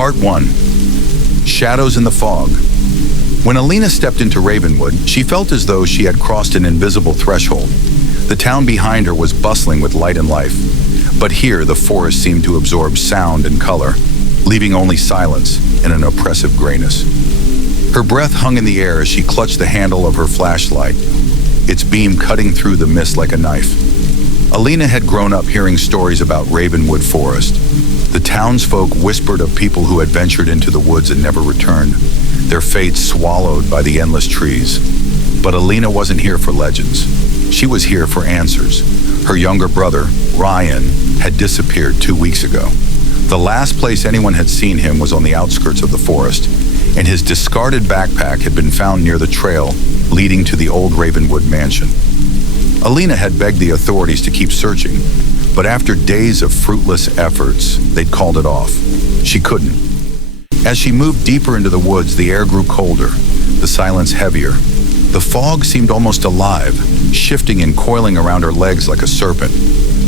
Part 1. Shadows in the Fog. When Alina stepped into Ravenwood, she felt as though she had crossed an invisible threshold. The town behind her was bustling with light and life, but here the forest seemed to absorb sound and color, leaving only silence and an oppressive grayness. Her breath hung in the air as she clutched the handle of her flashlight, its beam cutting through the mist like a knife. Alina had grown up hearing stories about Ravenwood Forest. The townsfolk whispered of people who had ventured into the woods and never returned, their fates swallowed by the endless trees. But Alina wasn't here for legends. She was here for answers. Her younger brother, Ryan, had disappeared 2 weeks ago. The last place anyone had seen him was on the outskirts of the forest, and his discarded backpack had been found near the trail leading to the old Ravenwood mansion. Alina had begged the authorities to keep searching, but after days of fruitless efforts, they'd called it off. She couldn't. As she moved deeper into the woods, the air grew colder, the silence heavier. The fog seemed almost alive, shifting and coiling around her legs like a serpent.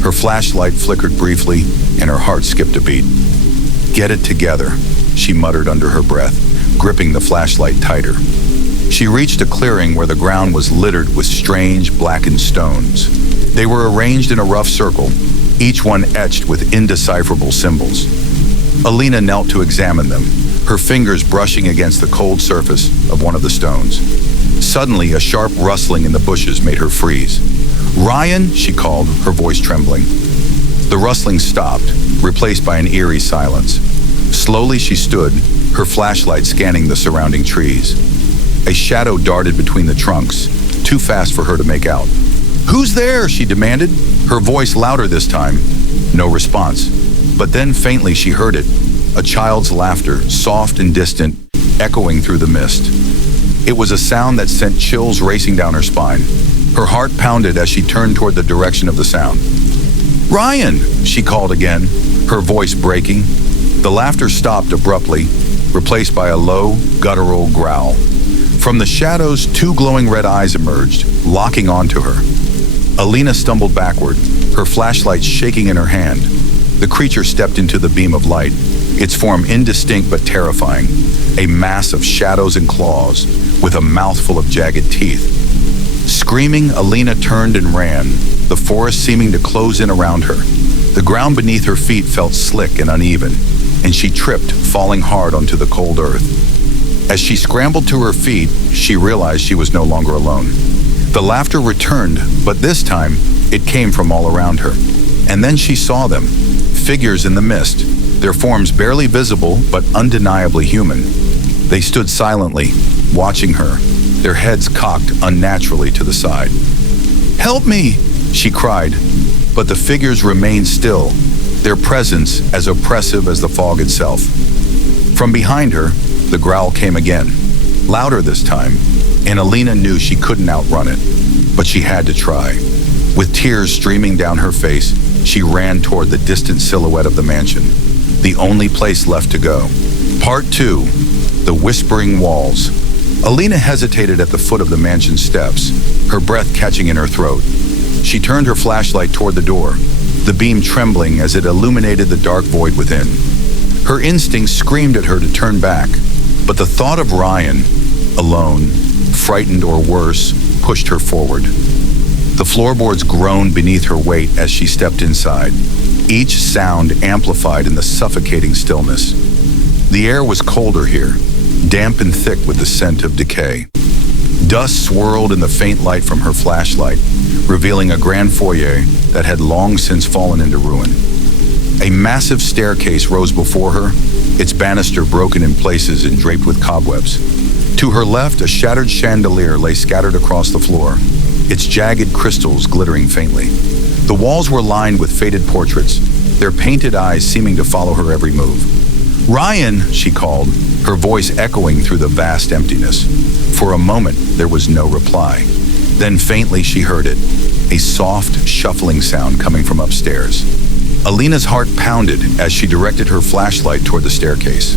Her flashlight flickered briefly, and her heart skipped a beat. "Get it together," she muttered under her breath, gripping the flashlight tighter. She reached a clearing where the ground was littered with strange, blackened stones. They were arranged in a rough circle, each one etched with indecipherable symbols. Alina knelt to examine them, her fingers brushing against the cold surface of one of the stones. Suddenly, a sharp rustling in the bushes made her freeze. "Ryan," she called, her voice trembling. The rustling stopped, replaced by an eerie silence. Slowly she stood, her flashlight scanning the surrounding trees. A shadow darted between the trunks, too fast for her to make out. "Who's there?" she demanded, her voice louder this time. No response. But then faintly she heard it, a child's laughter, soft and distant, echoing through the mist. It was a sound that sent chills racing down her spine. Her heart pounded as she turned toward the direction of the sound. "Ryan!" she called again, her voice breaking. The laughter stopped abruptly, replaced by a low, guttural growl. From the shadows, 2 glowing red eyes emerged, locking onto her. Alina stumbled backward, her flashlight shaking in her hand. The creature stepped into the beam of light, its form indistinct but terrifying, a mass of shadows and claws, with a mouthful of jagged teeth. Screaming, Alina turned and ran, the forest seeming to close in around her. The ground beneath her feet felt slick and uneven, and she tripped, falling hard onto the cold earth. As she scrambled to her feet, she realized she was no longer alone. The laughter returned, but this time, it came from all around her. And then she saw them, figures in the mist, their forms barely visible but undeniably human. They stood silently, watching her, their heads cocked unnaturally to the side. "Help me!" she cried, but the figures remained still, their presence as oppressive as the fog itself. From behind her, the growl came again, louder this time, and Alina knew she couldn't outrun it, but she had to try. With tears streaming down her face, she ran toward the distant silhouette of the mansion, the only place left to go. Part 2. The Whispering Walls. Alina hesitated at the foot of the mansion steps, her breath catching in her throat. She turned her flashlight toward the door, the beam trembling as it illuminated the dark void within. Her instincts screamed at her to turn back, but the thought of Ryan, alone, frightened or worse, pushed her forward. The floorboards groaned beneath her weight as she stepped inside, each sound amplified in the suffocating stillness. The air was colder here, damp and thick with the scent of decay. Dust swirled in the faint light from her flashlight, revealing a grand foyer that had long since fallen into ruin. A massive staircase rose before her, its banister broken in places and draped with cobwebs. To her left, a shattered chandelier lay scattered across the floor, its jagged crystals glittering faintly. The walls were lined with faded portraits, their painted eyes seeming to follow her every move. "Ryan!" she called, her voice echoing through the vast emptiness. For a moment, there was no reply. Then faintly she heard it, a soft, shuffling sound coming from upstairs. Alina's heart pounded as she directed her flashlight toward the staircase.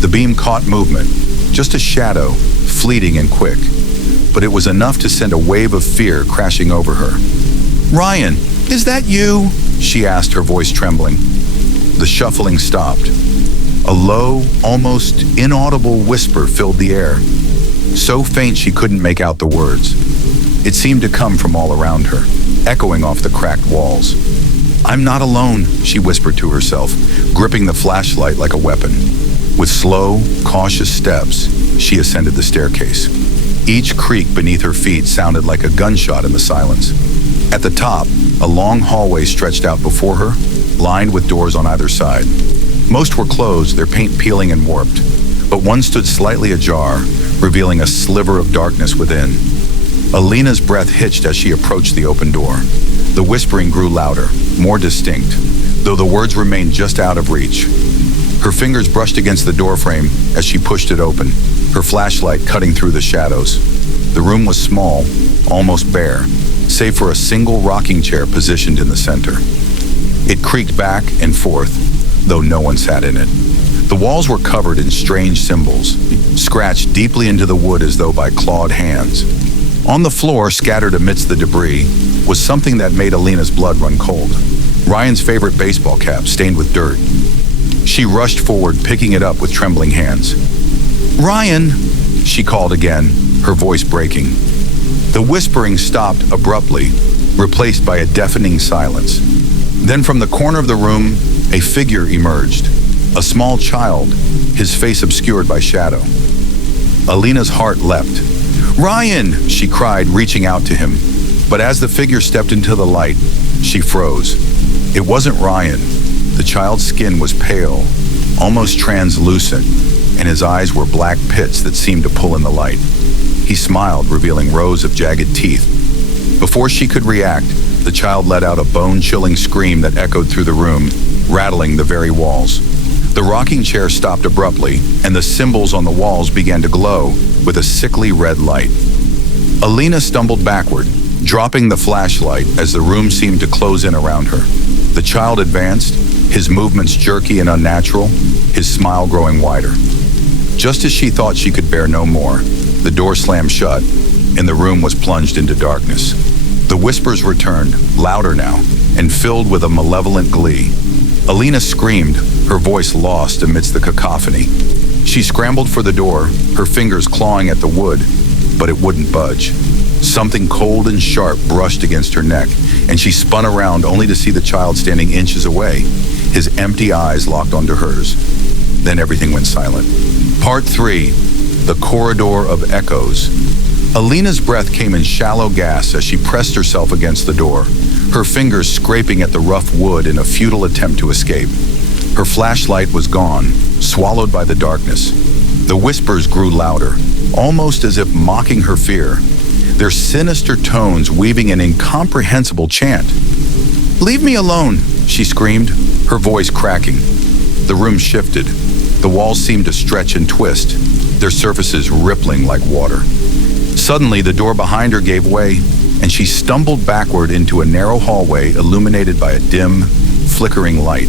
The beam caught movement, just a shadow, fleeting and quick, but it was enough to send a wave of fear crashing over her. "Ryan, is that you?" she asked, her voice trembling. The shuffling stopped. A low, almost inaudible whisper filled the air, so faint she couldn't make out the words. It seemed to come from all around her, echoing off the cracked walls. "I'm not alone," she whispered to herself, gripping the flashlight like a weapon. With slow, cautious steps, she ascended the staircase. Each creak beneath her feet sounded like a gunshot in the silence. At the top, a long hallway stretched out before her, lined with doors on either side. Most were closed, their paint peeling and warped, but one stood slightly ajar, revealing a sliver of darkness within. Alina's breath hitched as she approached the open door. The whispering grew louder, more distinct, though the words remained just out of reach. Her fingers brushed against the doorframe as she pushed it open, her flashlight cutting through the shadows. The room was small, almost bare, save for a single rocking chair positioned in the center. It creaked back and forth, though no one sat in it. The walls were covered in strange symbols, scratched deeply into the wood as though by clawed hands. On the floor, scattered amidst the debris, was something that made Alina's blood run cold. Ryan's favorite baseball cap, stained with dirt. She rushed forward, picking it up with trembling hands. "Ryan!" she called again, her voice breaking. The whispering stopped abruptly, replaced by a deafening silence. Then from the corner of the room, a figure emerged. A small child, his face obscured by shadow. Alina's heart leapt. "Ryan!" she cried, reaching out to him. But as the figure stepped into the light, she froze. It wasn't Ryan. The child's skin was pale, almost translucent, and his eyes were black pits that seemed to pull in the light. He smiled, revealing rows of jagged teeth. Before she could react, the child let out a bone-chilling scream that echoed through the room, rattling the very walls. The rocking chair stopped abruptly, and the symbols on the walls began to glow with a sickly red light. Alina stumbled backward, dropping the flashlight as the room seemed to close in around her. The child advanced, his movements jerky and unnatural, his smile growing wider. Just as she thought she could bear no more, the door slammed shut, and the room was plunged into darkness. The whispers returned, louder now, and filled with a malevolent glee. Alina screamed, her voice lost amidst the cacophony. She scrambled for the door, her fingers clawing at the wood, but it wouldn't budge. Something cold and sharp brushed against her neck, and she spun around only to see the child standing inches away, his empty eyes locked onto hers. Then everything went silent. Part 3. The Corridor of Echoes. Alina's breath came in shallow gasps as she pressed herself against the door, her fingers scraping at the rough wood in a futile attempt to escape. Her flashlight was gone, swallowed by the darkness. The whispers grew louder, almost as if mocking her fear, their sinister tones weaving an incomprehensible chant. "Leave me alone," she screamed, her voice cracking. The room shifted. The walls seemed to stretch and twist, their surfaces rippling like water. Suddenly, the door behind her gave way, and she stumbled backward into a narrow hallway illuminated by a dim, flickering light.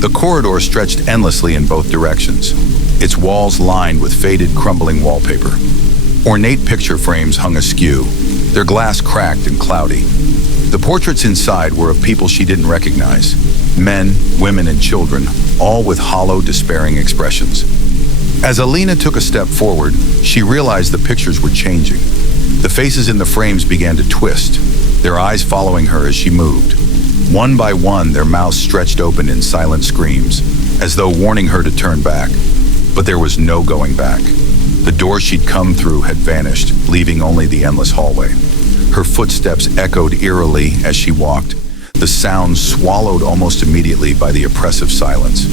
The corridor stretched endlessly in both directions, its walls lined with faded, crumbling wallpaper. Ornate picture frames hung askew, their glass cracked and cloudy. The portraits inside were of people she didn't recognize, men, women, and children, all with hollow, despairing expressions. As Alina took a step forward, she realized the pictures were changing. The faces in the frames began to twist, their eyes following her as she moved. One by one, their mouths stretched open in silent screams, as though warning her to turn back. But there was no going back. The door she'd come through had vanished, leaving only the endless hallway. Her footsteps echoed eerily as she walked, the sound swallowed almost immediately by the oppressive silence.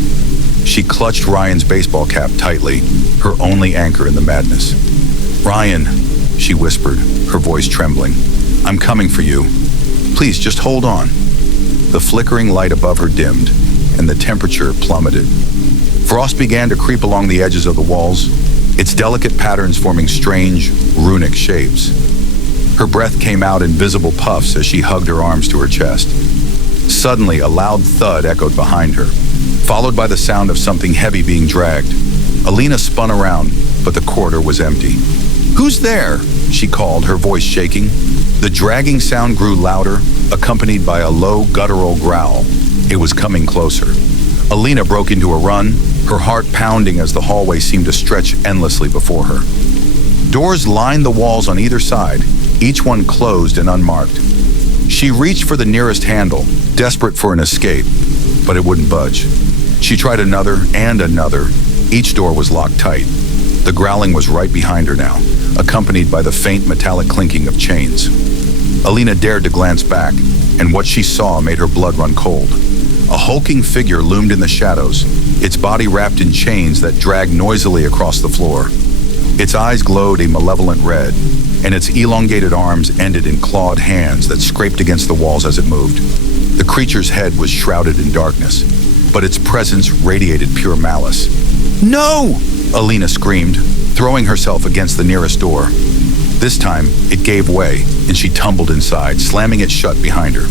She clutched Ryan's baseball cap tightly, her only anchor in the madness. "Ryan," she whispered, her voice trembling, "I'm coming for you. Please, just hold on." The flickering light above her dimmed, and the temperature plummeted. Frost began to creep along the edges of the walls, its delicate patterns forming strange, runic shapes. Her breath came out in visible puffs as she hugged her arms to her chest. Suddenly, a loud thud echoed behind her, followed by the sound of something heavy being dragged. Alina spun around, but the corridor was empty. "Who's there?" she called, her voice shaking. The dragging sound grew louder, accompanied by a low, guttural growl. It was coming closer. Alina broke into a run, her heart pounding as the hallway seemed to stretch endlessly before her. Doors lined the walls on either side, each one closed and unmarked. She reached for the nearest handle, desperate for an escape, but it wouldn't budge. She tried another and another. Each door was locked tight. The growling was right behind her now, accompanied by the faint metallic clinking of chains. Alina dared to glance back, and what she saw made her blood run cold. A hulking figure loomed in the shadows, its body wrapped in chains that dragged noisily across the floor. Its eyes glowed a malevolent red, and its elongated arms ended in clawed hands that scraped against the walls as it moved. The creature's head was shrouded in darkness, but its presence radiated pure malice. "No!" Alina screamed, throwing herself against the nearest door. This time, it gave way, and she tumbled inside, slamming it shut behind her.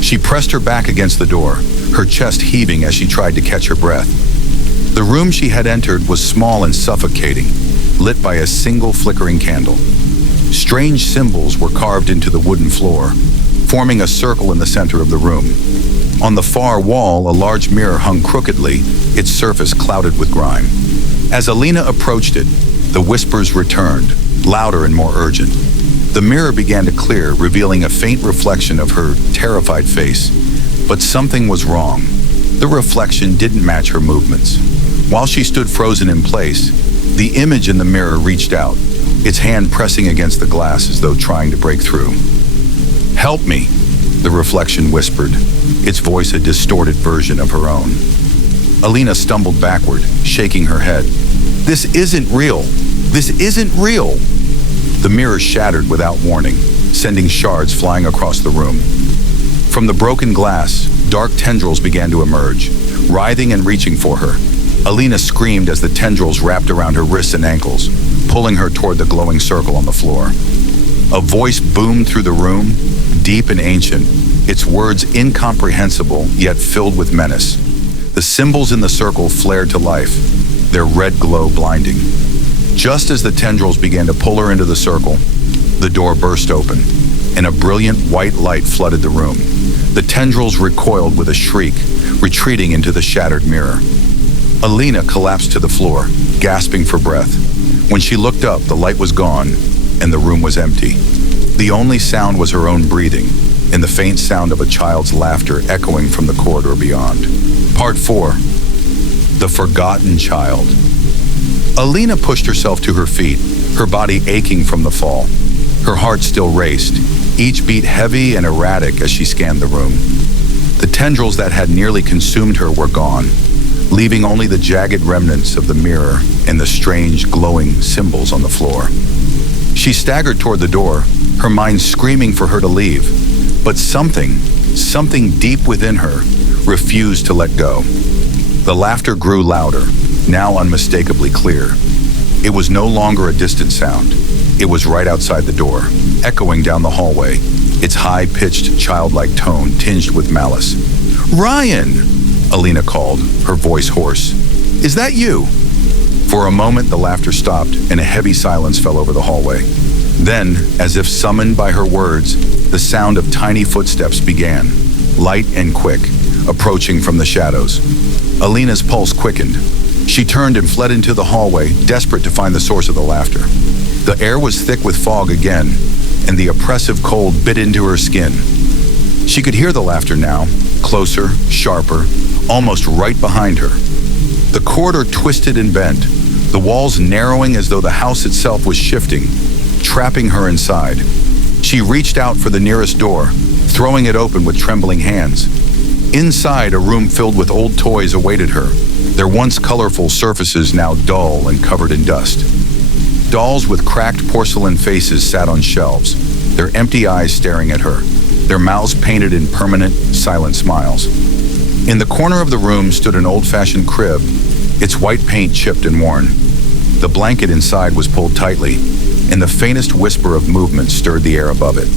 She pressed her back against the door, her chest heaving as she tried to catch her breath. The room she had entered was small and suffocating, lit by a single flickering candle. Strange symbols were carved into the wooden floor, forming a circle in the center of the room. On the far wall, a large mirror hung crookedly, its surface clouded with grime. As Alina approached it, the whispers returned, louder and more urgent. The mirror began to clear, revealing a faint reflection of her terrified face. But something was wrong. The reflection didn't match her movements. While she stood frozen in place, the image in the mirror reached out, its hand pressing against the glass as though trying to break through. "Help me," the reflection whispered, its voice a distorted version of her own. Alina stumbled backward, shaking her head. "This isn't real. This isn't real." The mirror shattered without warning, sending shards flying across the room. From the broken glass, dark tendrils began to emerge, writhing and reaching for her. Alina screamed as the tendrils wrapped around her wrists and ankles, pulling her toward the glowing circle on the floor. A voice boomed through the room, deep and ancient, its words incomprehensible yet filled with menace. The symbols in the circle flared to life, their red glow blinding. Just as the tendrils began to pull her into the circle, the door burst open, and a brilliant white light flooded the room. The tendrils recoiled with a shriek, retreating into the shattered mirror. Alina collapsed to the floor, gasping for breath. When she looked up, the light was gone, and the room was empty. The only sound was her own breathing, and the faint sound of a child's laughter echoing from the corridor beyond. Part 4. The Forgotten Child. Alina pushed herself to her feet, her body aching from the fall. Her heart still raced, each beat heavy and erratic as she scanned the room. The tendrils that had nearly consumed her were gone, leaving only the jagged remnants of the mirror and the strange, glowing symbols on the floor. She staggered toward the door, her mind screaming for her to leave, but something deep within her refused to let go. The laughter grew louder, now unmistakably clear. It was no longer a distant sound. It was right outside the door, echoing down the hallway, its high-pitched, childlike tone tinged with malice. "Ryan!" Alina called, her voice hoarse. "Is that you?" For a moment, the laughter stopped, and a heavy silence fell over the hallway. Then, as if summoned by her words, the sound of tiny footsteps began, light and quick, approaching from the shadows. Alina's pulse quickened. She turned and fled into the hallway, desperate to find the source of the laughter. The air was thick with fog again, and the oppressive cold bit into her skin. She could hear the laughter now, closer, sharper, almost right behind her. The corridor twisted and bent, the walls narrowing as though the house itself was shifting, trapping her inside. She reached out for the nearest door, throwing it open with trembling hands. Inside, a room filled with old toys awaited her, their once colorful surfaces now dull and covered in dust. Dolls with cracked porcelain faces sat on shelves, their empty eyes staring at her, their mouths painted in permanent, silent smiles. In the corner of the room stood an old-fashioned crib, its white paint chipped and worn. The blanket inside was pulled tightly, and the faintest whisper of movement stirred the air above it.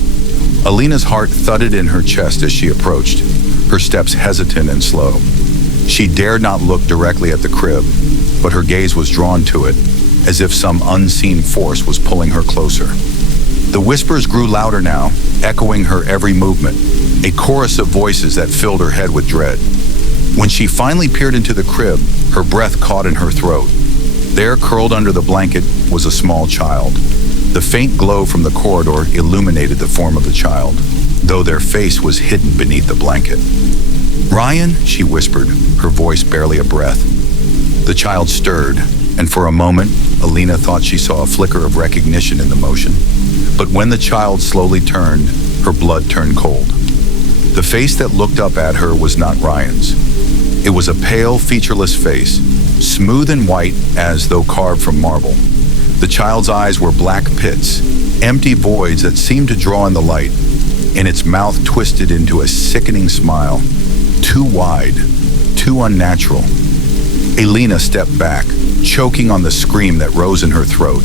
Alina's heart thudded in her chest as she approached, her steps hesitant and slow. She dared not look directly at the crib, but her gaze was drawn to it, as if some unseen force was pulling her closer. The whispers grew louder now, echoing her every movement, a chorus of voices that filled her head with dread. When she finally peered into the crib, her breath caught in her throat. There, curled under the blanket, was a small child. The faint glow from the corridor illuminated the form of the child, though their face was hidden beneath the blanket. "Ryan," she whispered, her voice barely a breath. The child stirred, and for a moment, Alina thought she saw a flicker of recognition in the motion. But when the child slowly turned, her blood turned cold. The face that looked up at her was not Ryan's. It was a pale, featureless face, smooth and white as though carved from marble. The child's eyes were black pits, empty voids that seemed to draw in the light, and its mouth twisted into a sickening smile, too wide, too unnatural. Alina stepped back, choking on the scream that rose in her throat.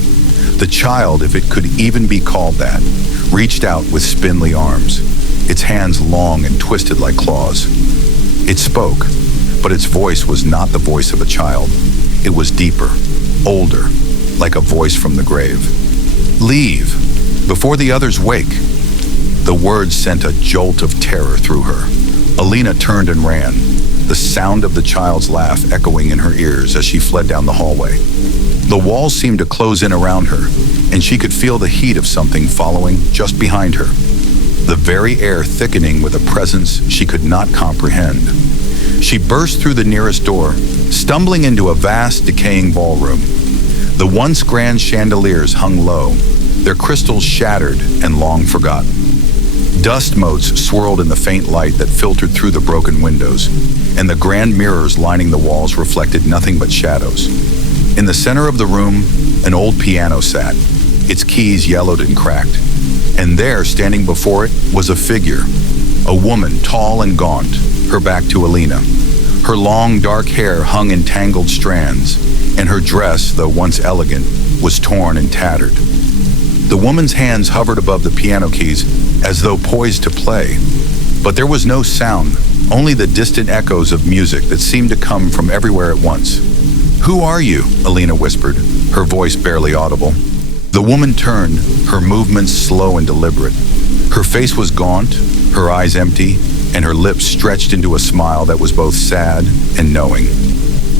The child, if it could even be called that, reached out with spindly arms, its hands long and twisted like claws. It spoke, but its voice was not the voice of a child. It was deeper, older, like a voice from the grave. "Leave, before the others wake." The words sent a jolt of terror through her. Alina turned and ran, the sound of the child's laugh echoing in her ears as she fled down the hallway. The walls seemed to close in around her, and she could feel the heat of something following just behind her, the very air thickening with a presence she could not comprehend. She burst through the nearest door, stumbling into a vast, decaying ballroom. The once grand chandeliers hung low, their crystals shattered and long forgotten. Dust motes swirled in the faint light that filtered through the broken windows, and the grand mirrors lining the walls reflected nothing but shadows. In the center of the room, an old piano sat, its keys yellowed and cracked. And there, standing before it, was a figure, a woman tall and gaunt, her back to Alina. Her long, dark hair hung in tangled strands, and her dress, though once elegant, was torn and tattered. The woman's hands hovered above the piano keys as though poised to play, but there was no sound, only the distant echoes of music that seemed to come from everywhere at once. "Who are you?" Alina whispered, her voice barely audible. The woman turned, her movements slow and deliberate. Her face was gaunt, her eyes empty, and her lips stretched into a smile that was both sad and knowing.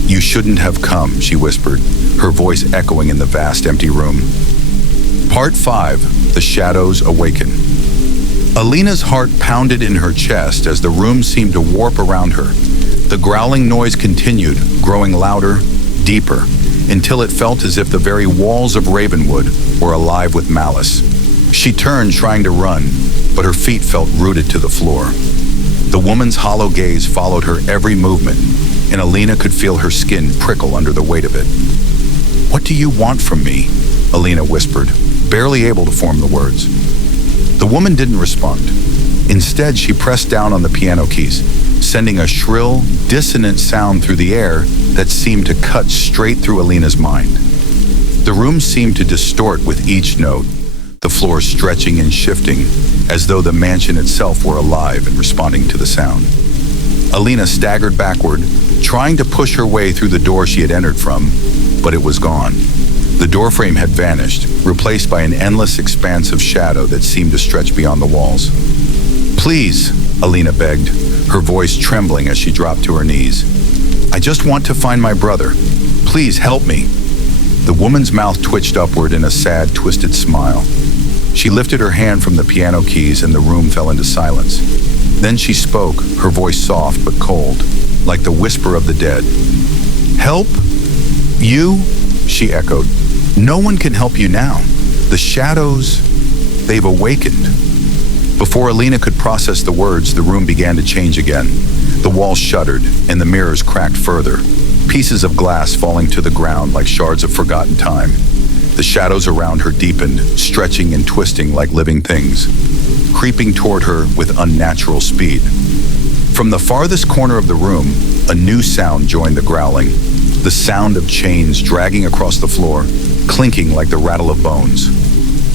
"You shouldn't have come," she whispered, her voice echoing in the vast empty room. Part 5. The Shadows Awaken. Alina's heart pounded in her chest as the room seemed to warp around her. The growling noise continued, growing louder, deeper, until it felt as if the very walls of Ravenwood were alive with malice. She turned, trying to run, but her feet felt rooted to the floor. The woman's hollow gaze followed her every movement, and Alina could feel her skin prickle under the weight of it. "What do you want from me?" Alina whispered, barely able to form the words. The woman didn't respond. Instead, she pressed down on the piano keys, sending a shrill, dissonant sound through the air that seemed to cut straight through Alina's mind. The room seemed to distort with each note, the floor stretching and shifting, as though the mansion itself were alive and responding to the sound. Alina staggered backward, trying to push her way through the door she had entered from, but it was gone. The doorframe had vanished, replaced by an endless expanse of shadow that seemed to stretch beyond the walls. "Please," Alina begged, her voice trembling as she dropped to her knees. "I just want to find my brother. Please help me." The woman's mouth twitched upward in a sad, twisted smile. She lifted her hand from the piano keys and the room fell into silence. Then she spoke, her voice soft but cold, like the whisper of the dead. "Help? You?" she echoed. "No one can help you now. The shadows, they've awakened." Before Alina could process the words, the room began to change again. The walls shuddered, and the mirrors cracked further, pieces of glass falling to the ground like shards of forgotten time. The shadows around her deepened, stretching and twisting like living things, creeping toward her with unnatural speed. From the farthest corner of the room, a new sound joined the growling, the sound of chains dragging across the floor, clinking like the rattle of bones.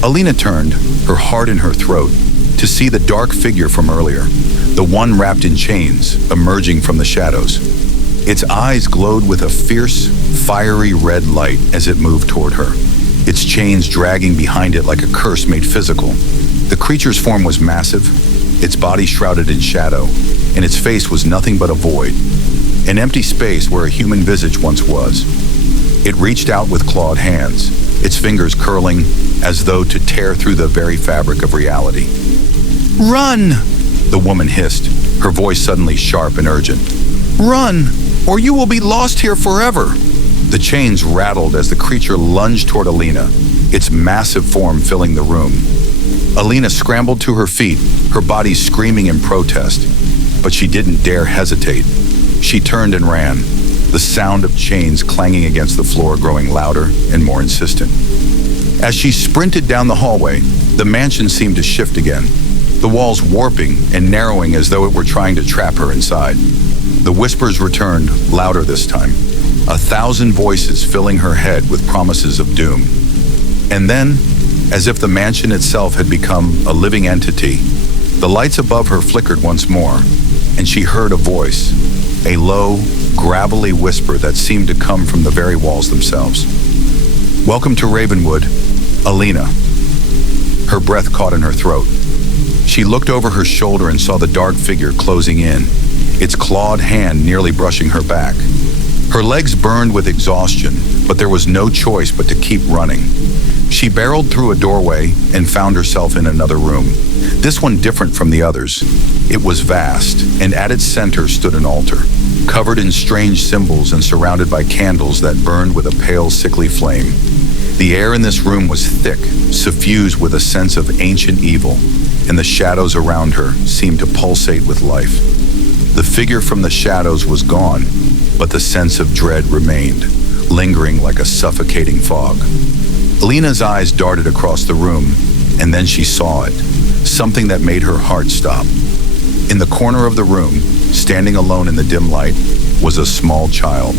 Alina turned, her heart in her throat, to see the dark figure from earlier, the one wrapped in chains, emerging from the shadows. Its eyes glowed with a fierce, fiery red light as it moved toward her, its chains dragging behind it like a curse made physical. The creature's form was massive, its body shrouded in shadow, and its face was nothing but a void, an empty space where a human visage once was. It reached out with clawed hands, its fingers curling as though to tear through the very fabric of reality. "Run!" the woman hissed, her voice suddenly sharp and urgent. "Run, or you will be lost here forever!" The chains rattled as the creature lunged toward Alina, its massive form filling the room. Alina scrambled to her feet, her body screaming in protest, but she didn't dare hesitate. She turned and ran, the sound of chains clanging against the floor growing louder and more insistent. As she sprinted down the hallway, the mansion seemed to shift again, the walls warping and narrowing as though it were trying to trap her inside. The whispers returned, louder this time, 1,000 voices filling her head with promises of doom. And then, as if the mansion itself had become a living entity, the lights above her flickered once more, and she heard a voice, a low, gravelly whisper that seemed to come from the very walls themselves. "Welcome to Ravenwood, Alina." Her breath caught in her throat. She looked over her shoulder and saw the dark figure closing in, its clawed hand nearly brushing her back. Her legs burned with exhaustion, but there was no choice but to keep running. She barreled through a doorway and found herself in another room, this one different from the others. It was vast, and at its center stood an altar, covered in strange symbols and surrounded by candles that burned with a pale, sickly flame. The air in this room was thick, suffused with a sense of ancient evil, and the shadows around her seemed to pulsate with life. The figure from the shadows was gone, but the sense of dread remained, lingering like a suffocating fog. Alina's eyes darted across the room, and then she saw it, something that made her heart stop. In the corner of the room, standing alone in the dim light, was a small child.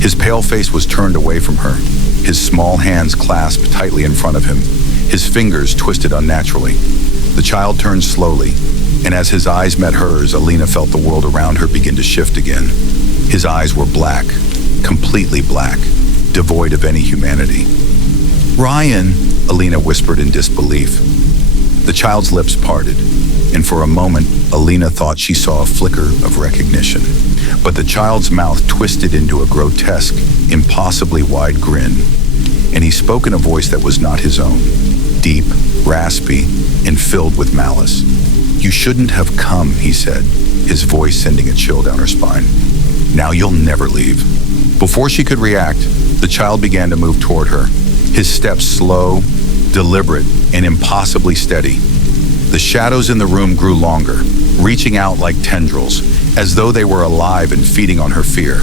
His pale face was turned away from her, his small hands clasped tightly in front of him, his fingers twisted unnaturally. The child turned slowly, and as his eyes met hers, Alina felt the world around her begin to shift again. His eyes were black, completely black, devoid of any humanity. "Ryan," Alina whispered in disbelief. The child's lips parted, and for a moment, Alina thought she saw a flicker of recognition. But the child's mouth twisted into a grotesque, impossibly wide grin, and he spoke in a voice that was not his own, deep, raspy, and filled with malice. "You shouldn't have come," he said, his voice sending a chill down her spine. "Now you'll never leave." Before she could react, the child began to move toward her, his steps slow, deliberate, and impossibly steady. The shadows in the room grew longer, reaching out like tendrils, as though they were alive and feeding on her fear.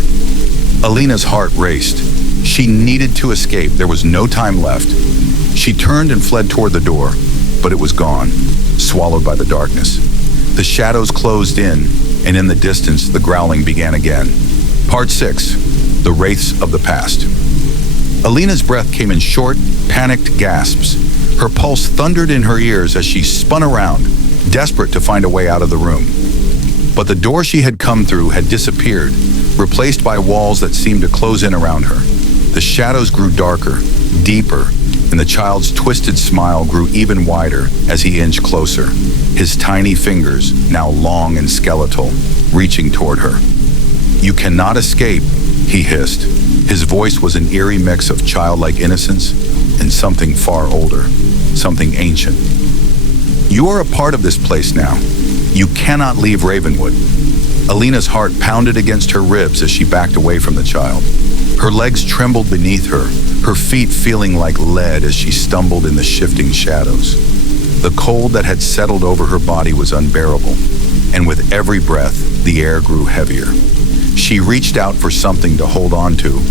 Alina's heart raced. She needed to escape. There was no time left. She turned and fled toward the door, but it was gone, swallowed by the darkness. The shadows closed in, and in the distance, the growling began again. Part 6, The Wraiths of the Past. Alina's breath came in short, panicked gasps. Her pulse thundered in her ears as she spun around, desperate to find a way out of the room. But the door she had come through had disappeared, replaced by walls that seemed to close in around her. The shadows grew darker, deeper, and the child's twisted smile grew even wider as he inched closer, his tiny fingers, now long and skeletal, reaching toward her. "You cannot escape," he hissed. His voice was an eerie mix of childlike innocence and something far older, something ancient. "You are a part of this place now. You cannot leave Ravenwood." Alina's heart pounded against her ribs as she backed away from the child. Her legs trembled beneath her, her feet feeling like lead as she stumbled in the shifting shadows. The cold that had settled over her body was unbearable, and with every breath, the air grew heavier. She reached out for something to hold on to,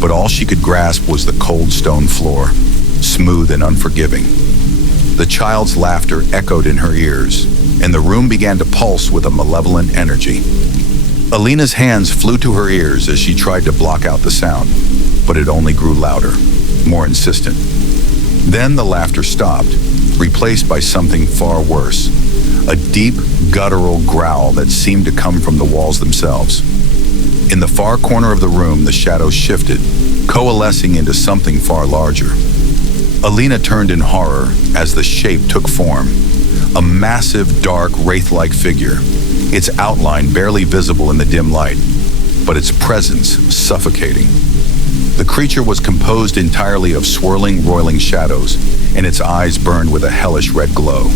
but all she could grasp was the cold stone floor, smooth and unforgiving. The child's laughter echoed in her ears, and the room began to pulse with a malevolent energy. Alina's hands flew to her ears as she tried to block out the sound, but it only grew louder, more insistent. Then the laughter stopped, replaced by something far worse, a deep, guttural growl that seemed to come from the walls themselves. In the far corner of the room, the shadows shifted, coalescing into something far larger. Alina turned in horror as the shape took form, a massive, dark, wraith-like figure, its outline barely visible in the dim light. but its presence suffocating. The creature was composed entirely of swirling, roiling shadows, and its eyes burned with a hellish red glow.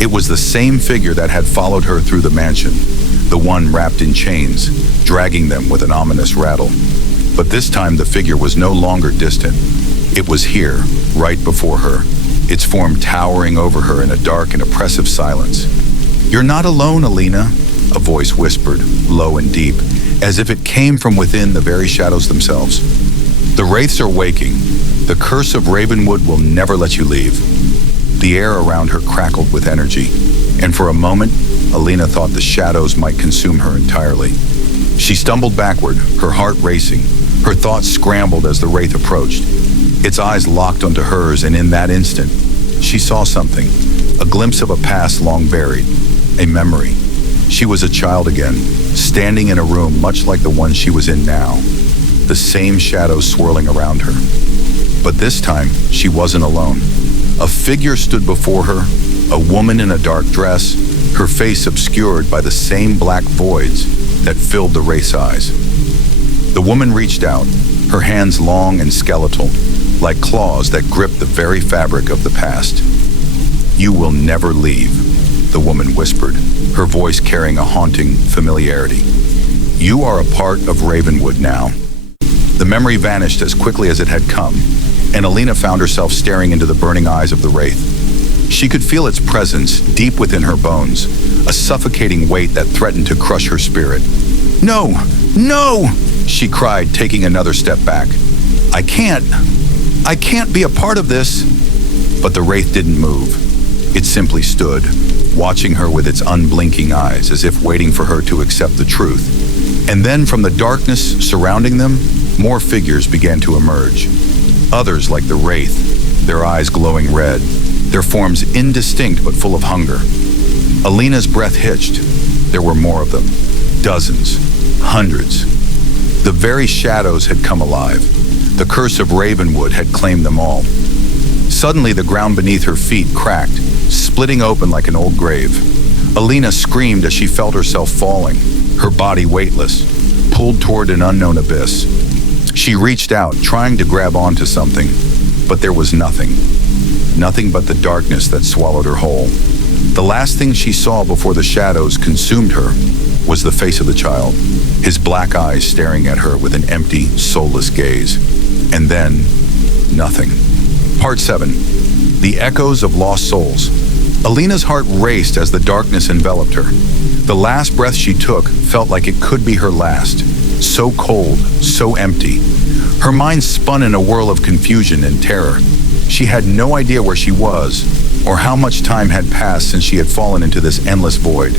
It was the same figure that had followed her through the mansion, the one wrapped in chains, dragging them with an ominous rattle. But this time the figure was no longer distant. It was here, right before her, its form towering over her in a dark and oppressive silence. "You're not alone, Alina," a voice whispered, low and deep, as if it came from within the very shadows themselves. "The wraiths are waking. The curse of Ravenwood will never let you leave." The air around her crackled with energy, and for a moment, Alina thought the shadows might consume her entirely. She stumbled backward, her heart racing. Her thoughts scrambled as the wraith approached. Its eyes locked onto hers, and in that instant, she saw something, a glimpse of a past long buried, a memory. She was a child again, standing in a room much like the one she was in now, the same shadows swirling around her. But this time, she wasn't alone. A figure stood before her, a woman in a dark dress, her face obscured by the same black voids that filled the wraith's eyes. The woman reached out, her hands long and skeletal, like claws that gripped the very fabric of the past. "You will never leave," the woman whispered, her voice carrying a haunting familiarity. "You are a part of Ravenwood now." The memory vanished as quickly as it had come, and Alina found herself staring into the burning eyes of the wraith. She could feel its presence deep within her bones, a suffocating weight that threatened to crush her spirit. "No! No!" she cried, taking another step back. I can't be a part of this." But the wraith didn't move. It simply stood, watching her with its unblinking eyes, as if waiting for her to accept the truth. And then from the darkness surrounding them, more figures began to emerge. Others like the wraith, their eyes glowing red, their forms indistinct but full of hunger. Alina's breath hitched. There were more of them. Dozens. Hundreds. The very shadows had come alive. The curse of Ravenwood had claimed them all. Suddenly the ground beneath her feet cracked, splitting open like an old grave. Alina screamed as she felt herself falling, her body weightless, pulled toward an unknown abyss. She reached out, trying to grab onto something, but there was nothing. Nothing but the darkness that swallowed her whole. The last thing she saw before the shadows consumed her was the face of the child, his black eyes staring at her with an empty, soulless gaze. And then, nothing. Part 7. The Echoes of Lost Souls. Alina's heart raced as the darkness enveloped her. The last breath she took felt like it could be her last. So cold, so empty. Her mind spun in a whirl of confusion and terror. She had no idea where she was, or how much time had passed since she had fallen into this endless void.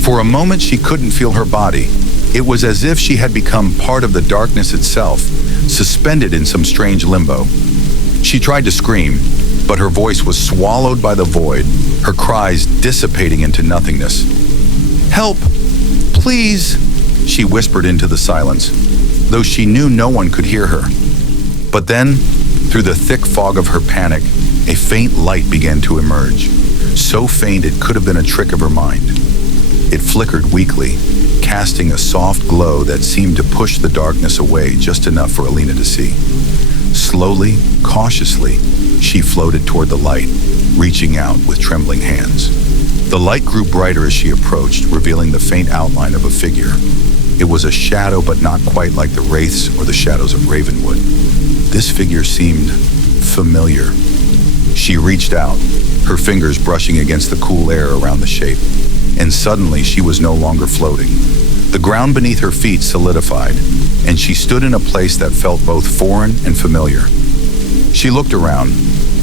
For a moment she couldn't feel her body. It was as if she had become part of the darkness itself, suspended in some strange limbo. She tried to scream, but her voice was swallowed by the void, her cries dissipating into nothingness. "Help! Please!" she whispered into the silence, though she knew no one could hear her. But then, through the thick fog of her panic, a faint light began to emerge, so faint it could have been a trick of her mind. It flickered weakly, casting a soft glow that seemed to push the darkness away just enough for Alina to see. Slowly, cautiously, she floated toward the light, reaching out with trembling hands. The light grew brighter as she approached, revealing the faint outline of a figure. It was a shadow, but not quite like the wraiths or the shadows of Ravenwood. This figure seemed familiar. She reached out, her fingers brushing against the cool air around the shape, and suddenly she was no longer floating. The ground beneath her feet solidified, and she stood in a place that felt both foreign and familiar. She looked around.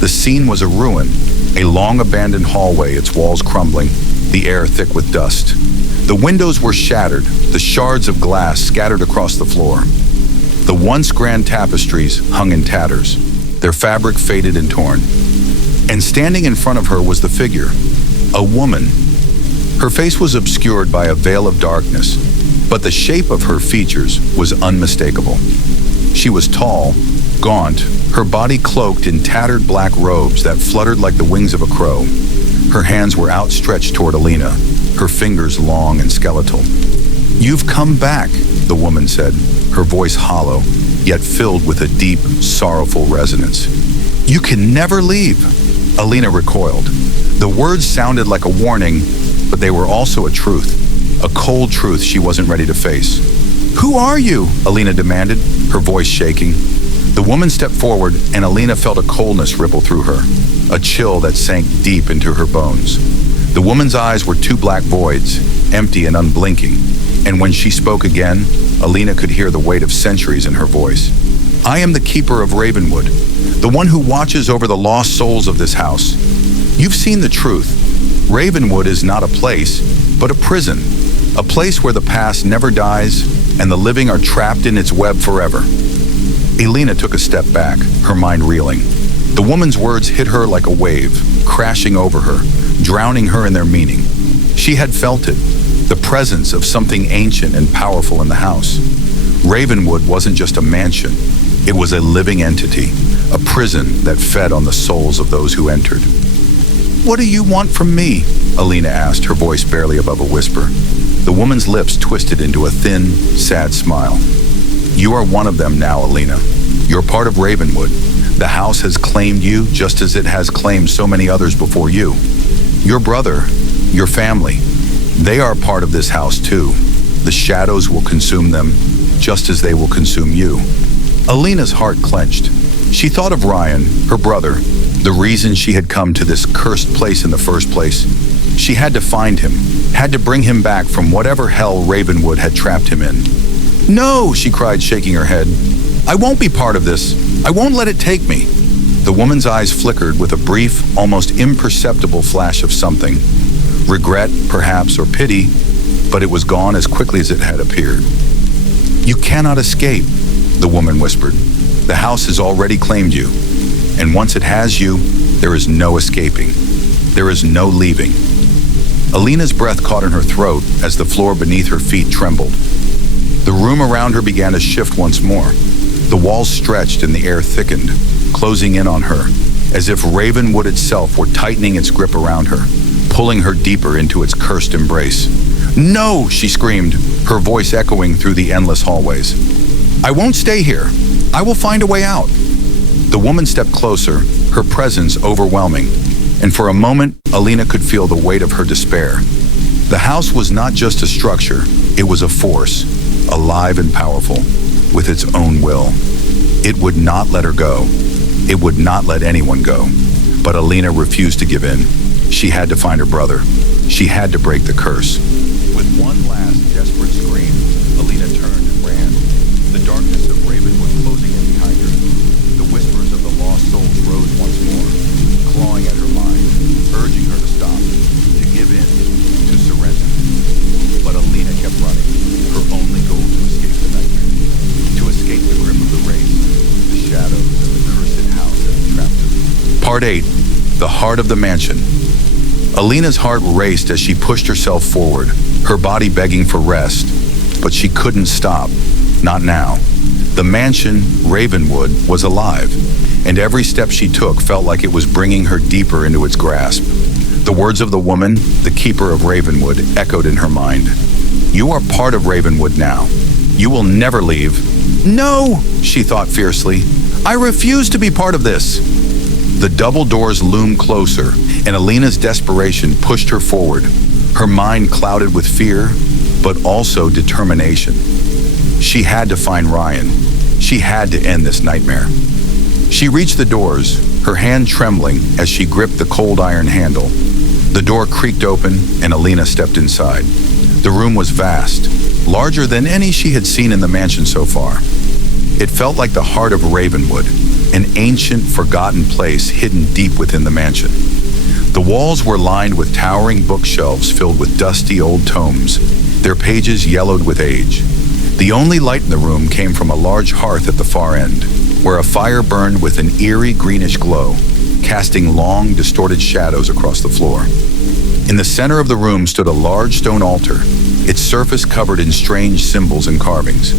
The scene was a ruin, a long abandoned hallway, its walls crumbling, the air thick with dust. The windows were shattered, the shards of glass scattered across the floor. The once grand tapestries hung in tatters, their fabric faded and torn. And standing in front of her was the figure, a woman. Her face was obscured by a veil of darkness, but the shape of her features was unmistakable. She was tall, gaunt, her body cloaked in tattered black robes that fluttered like the wings of a crow. Her hands were outstretched toward Alina, her fingers long and skeletal. "You've come back," the woman said, her voice hollow, yet filled with a deep, sorrowful resonance. You can never leave. Alina recoiled. The words sounded like a warning, but they were also a truth, a cold truth she wasn't ready to face. Who are you? Alina demanded, her voice shaking. The woman stepped forward, and Alina felt a coldness ripple through her, a chill that sank deep into her bones. The woman's eyes were two black voids, empty and unblinking, and when she spoke again, Alina could hear the weight of centuries in her voice. I am the keeper of Ravenwood, the one who watches over the lost souls of this house. You've seen the truth. Ravenwood is not a place, but a prison, a place where the past never dies and the living are trapped in its web forever. Alina took a step back, her mind reeling. The woman's words hit her like a wave, crashing over her, drowning her in their meaning. She had felt it, the presence of something ancient and powerful in the house. Ravenwood wasn't just a mansion, it was a living entity, a prison that fed on the souls of those who entered. What do you want from me? Alina asked, her voice barely above a whisper. The woman's lips twisted into a thin, sad smile. You are one of them now, Alina. You're part of Ravenwood. The house has claimed you just as it has claimed so many others before you. Your brother, your family, they are part of this house too. The shadows will consume them just as they will consume you. Alina's heart clenched. She thought of Ryan, her brother, the reason she had come to this cursed place in the first place. She had to find him, had to bring him back from whatever hell Ravenwood had trapped him in. No, she cried, shaking her head. I won't be part of this. I won't let it take me. The woman's eyes flickered with a brief, almost imperceptible flash of something. Regret, perhaps, or pity, but it was gone as quickly as it had appeared. You cannot escape, the woman whispered. The house has already claimed you, and once it has you, there is no escaping. There is no leaving. Alina's breath caught in her throat as the floor beneath her feet trembled. The room around her began to shift once more. The walls stretched and the air thickened, closing in on her, as if Ravenwood itself were tightening its grip around her, pulling her deeper into its cursed embrace. No, she screamed, her voice echoing through the endless hallways. I won't stay here. I will find a way out. The woman stepped closer, her presence overwhelming, and for a moment, Alina could feel the weight of her despair. The house was not just a structure, it was a force, alive and powerful, with its own will. It would not let her go. It would not let anyone go. But Alina refused to give in. She had to find her brother. She had to break the curse. With one last desperate scream, Alina turned and ran, the darkness of Ravenwood closing in behind her. The whispers of the lost souls rose once more, clawing at her mind, urging her to stop, to give in, to surrender. But Alina kept running, her only goal to escape the nightmare, to escape the grip of the race, the shadows, and the cursed house that had trapped her. Part 8. The Heart of the Mansion. Alina's heart raced as she pushed herself forward, her body begging for rest, but she couldn't stop. Not now. The mansion, Ravenwood, was alive, and every step she took felt like it was bringing her deeper into its grasp. The words of the woman, the keeper of Ravenwood, echoed in her mind. You are part of Ravenwood now. You will never leave. No, she thought fiercely. I refuse to be part of this. The double doors loomed closer, and Alina's desperation pushed her forward, her mind clouded with fear, but also determination. She had to find Ryan. She had to end this nightmare. She reached the doors, her hand trembling as she gripped the cold iron handle. The door creaked open, and Alina stepped inside. The room was vast, larger than any she had seen in the mansion so far. It felt like the heart of Ravenwood, an ancient, forgotten place hidden deep within the mansion. The walls were lined with towering bookshelves filled with dusty old tomes, their pages yellowed with age. The only light in the room came from a large hearth at the far end, where a fire burned with an eerie greenish glow, casting long, distorted shadows across the floor. In the center of the room stood a large stone altar, its surface covered in strange symbols and carvings.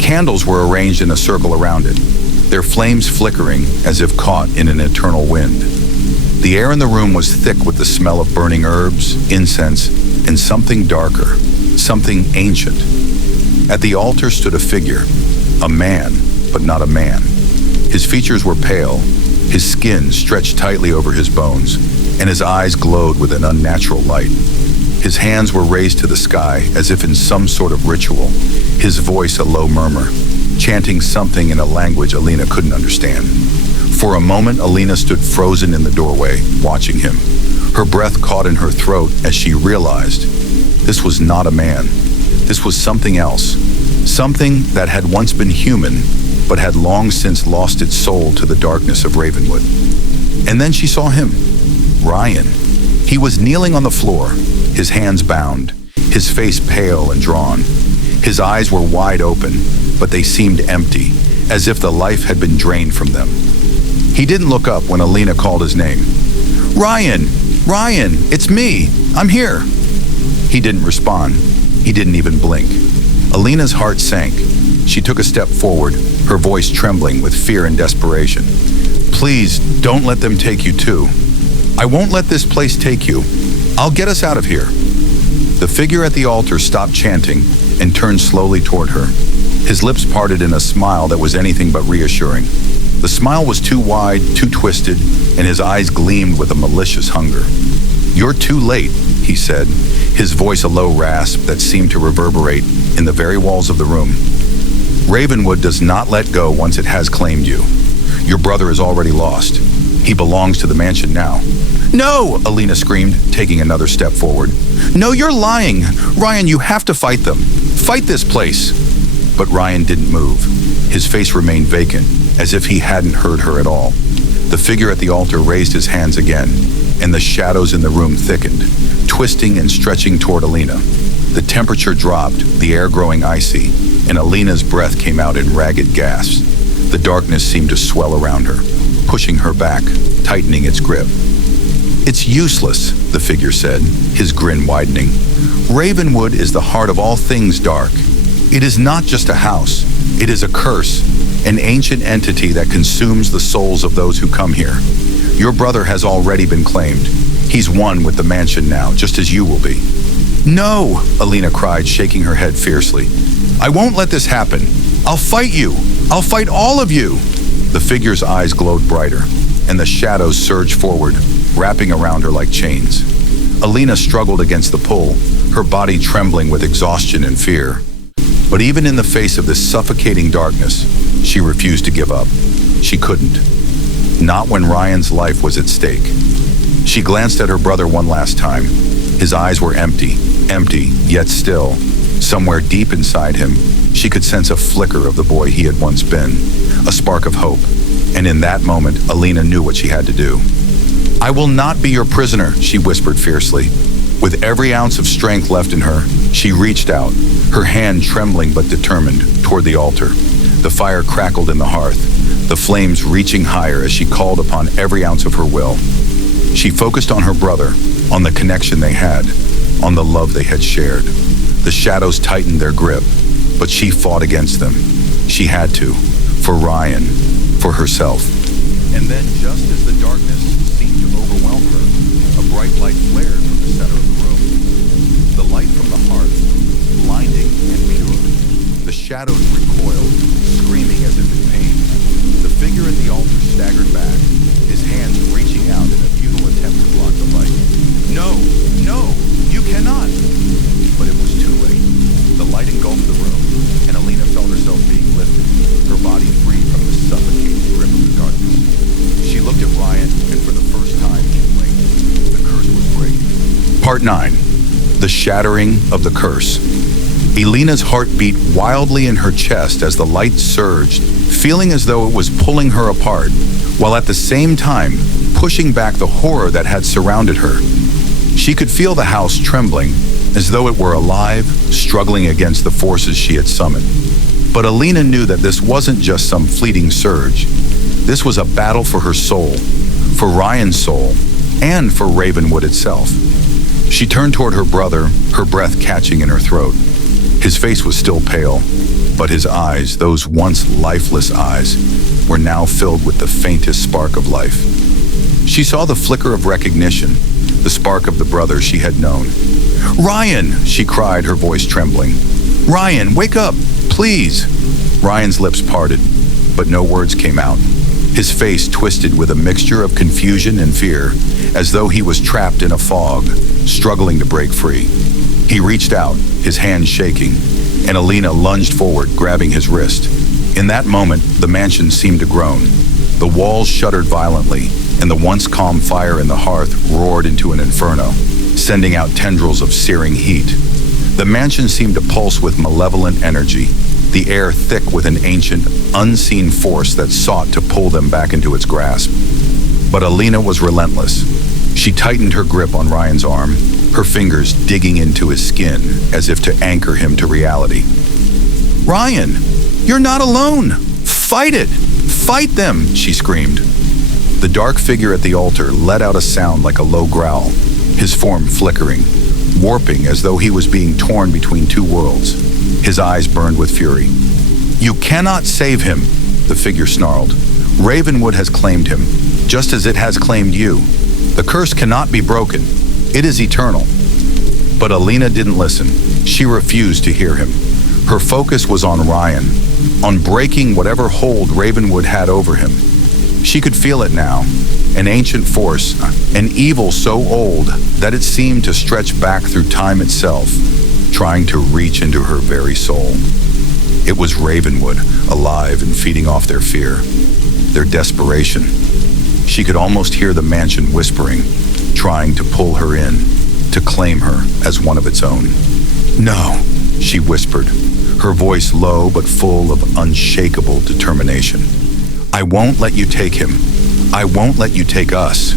Candles were arranged in a circle around it, their flames flickering as if caught in an eternal wind. The air in the room was thick with the smell of burning herbs, incense, and something darker, something ancient. At the altar stood a figure, a man, but not a man. His features were pale, his skin stretched tightly over his bones, and his eyes glowed with an unnatural light. His hands were raised to the sky as if in some sort of ritual, his voice a low murmur, chanting something in a language Alina couldn't understand. For a moment, Alina stood frozen in the doorway, watching him. Her breath caught in her throat as she realized this was not a man. This was something else. Something that had once been human, but had long since lost its soul to the darkness of Ravenwood. And then she saw him, Ryan. He was kneeling on the floor, his hands bound, his face pale and drawn. His eyes were wide open, but they seemed empty, as if the life had been drained from them. He didn't look up when Alina called his name. Ryan! Ryan! It's me! I'm here! He didn't respond. He didn't even blink. Alina's heart sank. She took a step forward, her voice trembling with fear and desperation. Please, don't let them take you too. I won't let this place take you. I'll get us out of here. The figure at the altar stopped chanting and turned slowly toward her. His lips parted in a smile that was anything but reassuring. The smile was too wide, too twisted, and his eyes gleamed with a malicious hunger. You're too late, he said, his voice a low rasp that seemed to reverberate in the very walls of the room. Ravenwood does not let go once it has claimed you. Your brother is already lost. He belongs to the mansion now. No, Alina screamed, taking another step forward. No, you're lying. Ryan, you have to fight them. Fight this place. But Ryan didn't move. His face remained vacant, as if he hadn't heard her at all. The figure at the altar raised his hands again, and the shadows in the room thickened, twisting and stretching toward Alina. The temperature dropped, the air growing icy, and Alina's breath came out in ragged gasps. The darkness seemed to swell around her, pushing her back, tightening its grip. It's useless, the figure said, his grin widening. Ravenwood is the heart of all things dark. It is not just a house. It is a curse, an ancient entity that consumes the souls of those who come here. Your brother has already been claimed. He's one with the mansion now, just as you will be. No, Alina cried, shaking her head fiercely. I won't let this happen. I'll fight you. I'll fight all of you. The figure's eyes glowed brighter, and the shadows surged forward, wrapping around her like chains. Alina struggled against the pull, her body trembling with exhaustion and fear. But even in the face of this suffocating darkness, she refused to give up. She couldn't. Not when Ryan's life was at stake. She glanced at her brother one last time. His eyes were empty, yet still. Somewhere deep inside him, she could sense a flicker of the boy he had once been, a spark of hope. And in that moment, Alina knew what she had to do. I will not be your prisoner, she whispered fiercely. With every ounce of strength left in her, she reached out, her hand trembling but determined, toward the altar. The fire crackled in the hearth, the flames reaching higher as she called upon every ounce of her will. She focused on her brother, on the connection they had, on the love they had shared. The shadows tightened their grip, but she fought against them. She had to, for Ryan, for herself. And then, just as the darkness seemed to overwhelm her, a bright light flared from the center of the room. The light from the hearth, blinding and pure. The shadows recoiled, screaming as if in pain. The figure at the altar staggered back, his hands reaching out in a futile attempt to block the light. No, no, you cannot! But it was too late. The light engulfed the room, and Alina felt herself being lifted, her body free from the suffocating grip of the darkness. She looked at Ryan, and for the first time she blinked. The curse was breaking. Part 9. The Shattering of the Curse. Alina's heart beat wildly in her chest as the light surged, feeling as though it was pulling her apart, while at the same time pushing back the horror that had surrounded her. She could feel the house trembling, as though it were alive, struggling against the forces she had summoned. But Alina knew that this wasn't just some fleeting surge. This was a battle for her soul, for Ryan's soul, and for Ravenwood itself. She turned toward her brother, her breath catching in her throat. His face was still pale, but his eyes, those once lifeless eyes, were now filled with the faintest spark of life. She saw the flicker of recognition, the spark of the brother she had known. Ryan, she cried, her voice trembling. Ryan, wake up, please. Ryan's lips parted, but no words came out. His face twisted with a mixture of confusion and fear, as though he was trapped in a fog, struggling to break free. He reached out, his hands shaking, and Alina lunged forward, grabbing his wrist. In that moment, the mansion seemed to groan. The walls shuddered violently, and the once calm fire in the hearth roared into an inferno, sending out tendrils of searing heat. The mansion seemed to pulse with malevolent energy, the air thick with an ancient, unseen force that sought to pull them back into its grasp. But Alina was relentless. She tightened her grip on Ryan's arm, her fingers digging into his skin as if to anchor him to reality. Ryan, you're not alone! Fight it! Fight them! She screamed. The dark figure at the altar let out a sound like a low growl, his form flickering, warping as though he was being torn between two worlds. His eyes burned with fury. You cannot save him, the figure snarled. Ravenwood has claimed him, just as it has claimed you. The curse cannot be broken. It is eternal. But Alina didn't listen. She refused to hear him. Her focus was on Ryan, on breaking whatever hold Ravenwood had over him. She could feel it now, an ancient force, an evil so old that it seemed to stretch back through time itself, trying to reach into her very soul. It was Ravenwood, alive and feeding off their fear, their desperation. She could almost hear the mansion whispering, trying to pull her in, to claim her as one of its own. No, she whispered, her voice low but full of unshakable determination. I won't let you take him. I won't let you take us.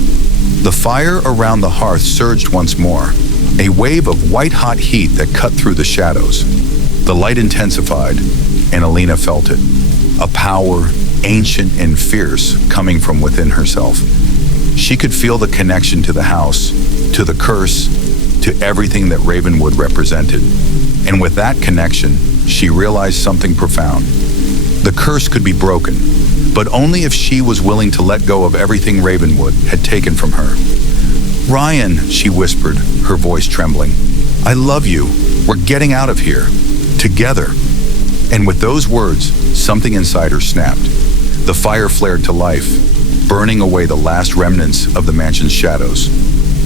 The fire around the hearth surged once more, a wave of white-hot heat that cut through the shadows. The light intensified, and Alina felt it, a power, ancient and fierce, coming from within herself. She could feel the connection to the house, to the curse, to everything that Ravenwood represented. And with that connection, she realized something profound. The curse could be broken, but only if she was willing to let go of everything Ravenwood had taken from her. Ryan, she whispered, her voice trembling. I love you. We're getting out of here. Together. And with those words, something inside her snapped. The fire flared to life, burning away the last remnants of the mansion's shadows.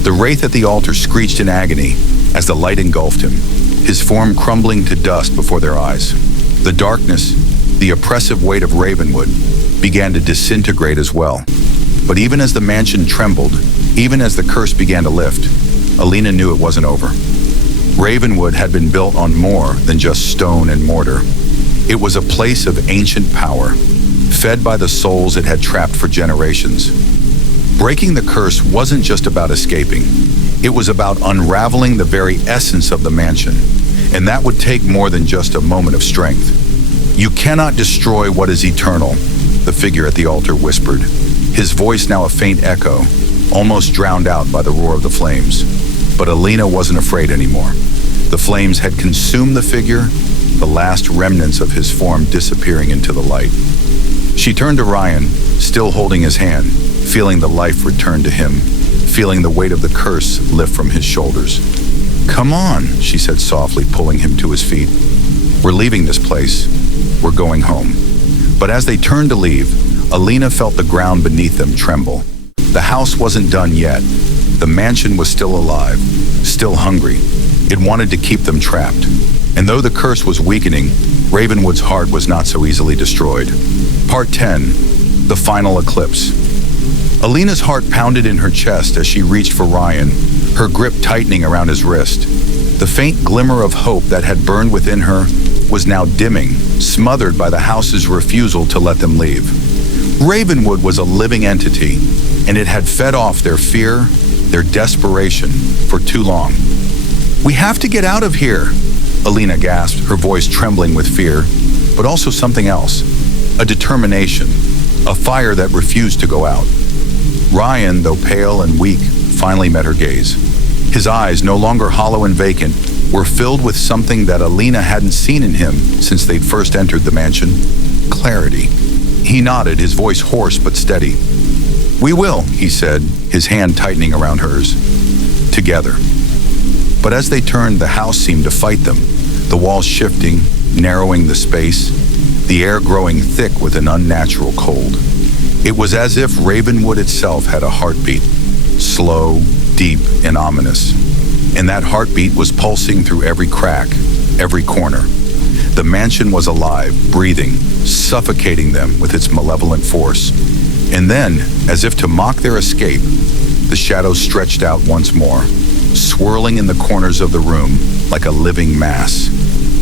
The wraith at the altar screeched in agony as the light engulfed him, his form crumbling to dust before their eyes. The darkness, the oppressive weight of Ravenwood, began to disintegrate as well. But even as the mansion trembled, even as the curse began to lift, Alina knew it wasn't over. Ravenwood had been built on more than just stone and mortar. It was a place of ancient power, fed by the souls it had trapped for generations. Breaking the curse wasn't just about escaping. It was about unraveling the very essence of the mansion, and that would take more than just a moment of strength. You cannot destroy what is eternal, the figure at the altar whispered, his voice now a faint echo, almost drowned out by the roar of the flames. But Alina wasn't afraid anymore. The flames had consumed the figure, the last remnants of his form disappearing into the light. She turned to Ryan, still holding his hand, feeling the life return to him, feeling the weight of the curse lift from his shoulders. Come on, she said softly, pulling him to his feet. We're leaving this place. We're going home. But as they turned to leave, Alina felt the ground beneath them tremble. The house wasn't done yet. The mansion was still alive, still hungry. It wanted to keep them trapped. And though the curse was weakening, Ravenwood's heart was not so easily destroyed. Part 10, The Final Eclipse. Alina's heart pounded in her chest as she reached for Ryan, her grip tightening around his wrist. The faint glimmer of hope that had burned within her was now dimming, smothered by the house's refusal to let them leave. Ravenwood was a living entity, and it had fed off their fear, their desperation, for too long. We have to get out of here, Alina gasped, her voice trembling with fear, but also something else, a determination, a fire that refused to go out. Ryan, though pale and weak, finally met her gaze. His eyes, no longer hollow and vacant, were filled with something that Alina hadn't seen in him since they'd first entered the mansion. Clarity. He nodded, his voice hoarse but steady. We will, he said, his hand tightening around hers. Together. But as they turned, the house seemed to fight them. the walls shifting, narrowing the space, the air growing thick with an unnatural cold. It was as if Ravenwood itself had a heartbeat, slow, deep, and ominous. And that heartbeat was pulsing through every crack, every corner. The mansion was alive, breathing, suffocating them with its malevolent force. And then, as if to mock their escape, the shadows stretched out once more, swirling in the corners of the room like a living mass.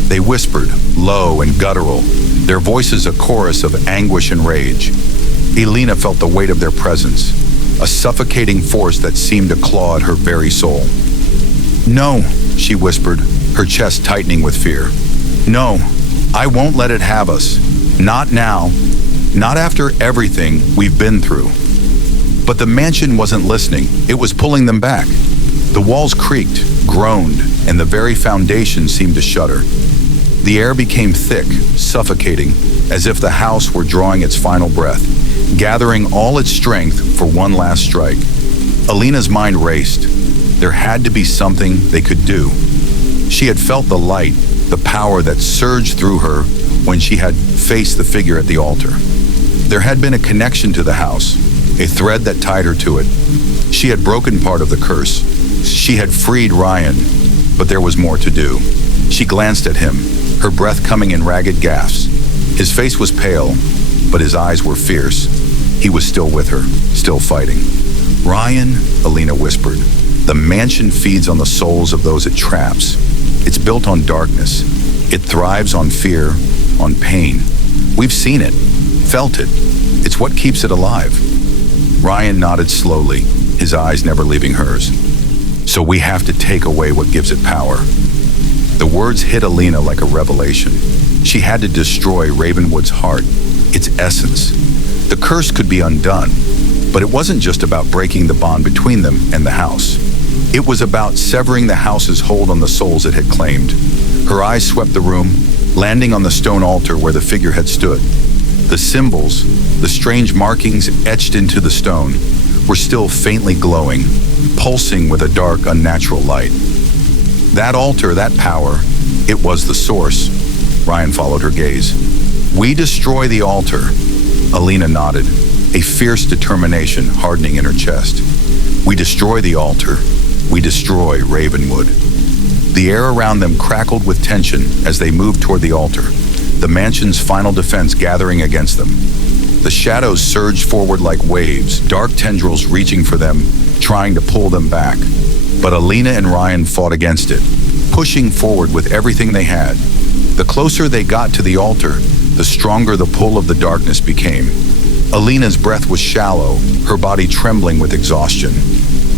They whispered, low and guttural, their voices a chorus of anguish and rage. Elena felt the weight of their presence, a suffocating force that seemed to claw at her very soul. "No," she whispered, her chest tightening with fear. "No, I won't let it have us. Not now. Not after everything we've been through." But the mansion wasn't listening. It was pulling them back. The walls creaked, groaned, and the very foundation seemed to shudder. The air became thick, suffocating, as if the house were drawing its final breath, gathering all its strength for one last strike. Alina's mind raced. There had to be something they could do. She had felt the light, the power that surged through her when she had faced the figure at the altar. There had been a connection to the house, a thread that tied her to it. She had broken part of the curse. She had freed Ryan, but there was more to do. She glanced at him, her breath coming in ragged gasps. His face was pale, but his eyes were fierce. He was still with her, still fighting. "Ryan," Alina whispered, "the mansion feeds on the souls of those it traps. It's built on darkness. It thrives on fear, on pain. We've seen it, felt it. It's what keeps it alive." Ryan nodded slowly, his eyes never leaving hers. "So we have to take away what gives it power." The words hit Alina like a revelation. She had to destroy Ravenwood's heart, its essence. The curse could be undone, but it wasn't just about breaking the bond between them and the house. It was about severing the house's hold on the souls it had claimed. Her eyes swept the room, landing on the stone altar where the figure had stood. The symbols, the strange markings etched into the stone, were still faintly glowing, pulsing with a dark, unnatural light. That altar, that power, it was the source. Ryan followed her gaze. "We destroy the altar." Alina nodded, a fierce determination hardening in her chest. "We destroy the altar. We destroy Ravenwood." The air around them crackled with tension as they moved toward the altar, the mansion's final defense gathering against them. The shadows surged forward like waves, dark tendrils reaching for them, trying to pull them back. But Alina and Ryan fought against it, pushing forward with everything they had. The closer they got to the altar, the stronger the pull of the darkness became. Alina's breath was shallow, her body trembling with exhaustion.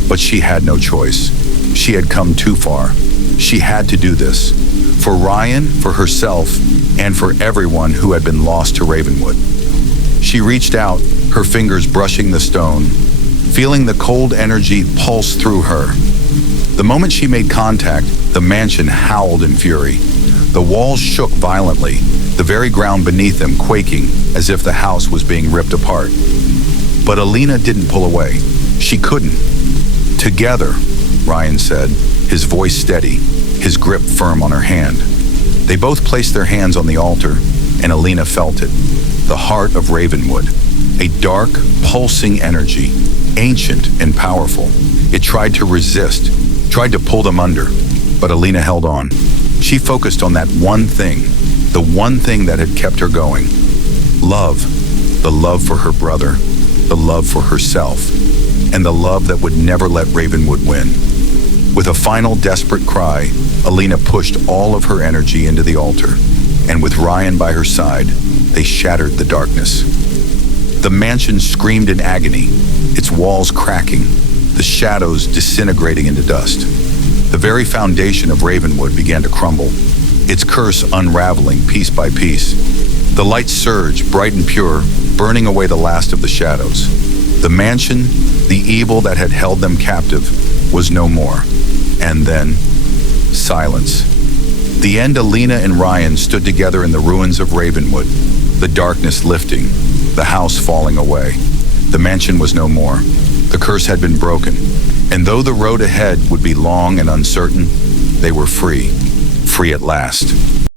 But she had no choice. She had come too far. She had to do this. For Ryan, for herself, and for everyone who had been lost to Ravenwood. She reached out, her fingers brushing the stone, feeling the cold energy pulse through her. The moment she made contact, the mansion howled in fury. The walls shook violently, the very ground beneath them quaking as if the house was being ripped apart. But Alina didn't pull away. She couldn't. "Together," Ryan said, his voice steady, his grip firm on her hand. They both placed their hands on the altar, and Alina felt it. The heart of Ravenwood. A dark, pulsing energy, ancient and powerful. It tried to resist, tried to pull them under, but Alina held on. She focused on that one thing, the one thing that had kept her going. Love. The love for her brother, the love for herself, and the love that would never let Ravenwood win. With a final desperate cry, Alina pushed all of her energy into the altar, and with Ryan by her side, they shattered the darkness. The mansion screamed in agony, its walls cracking, the shadows disintegrating into dust. The very foundation of Ravenwood began to crumble, its curse unraveling piece by piece. The light surged, bright and pure, burning away the last of the shadows. The mansion, the evil that had held them captive, was no more. And then, silence. The end Alina and Ryan stood together in the ruins of Ravenwood, the darkness lifting, the house falling away. The mansion was no more. The curse had been broken, and though the road ahead would be long and uncertain, they were free. free at last.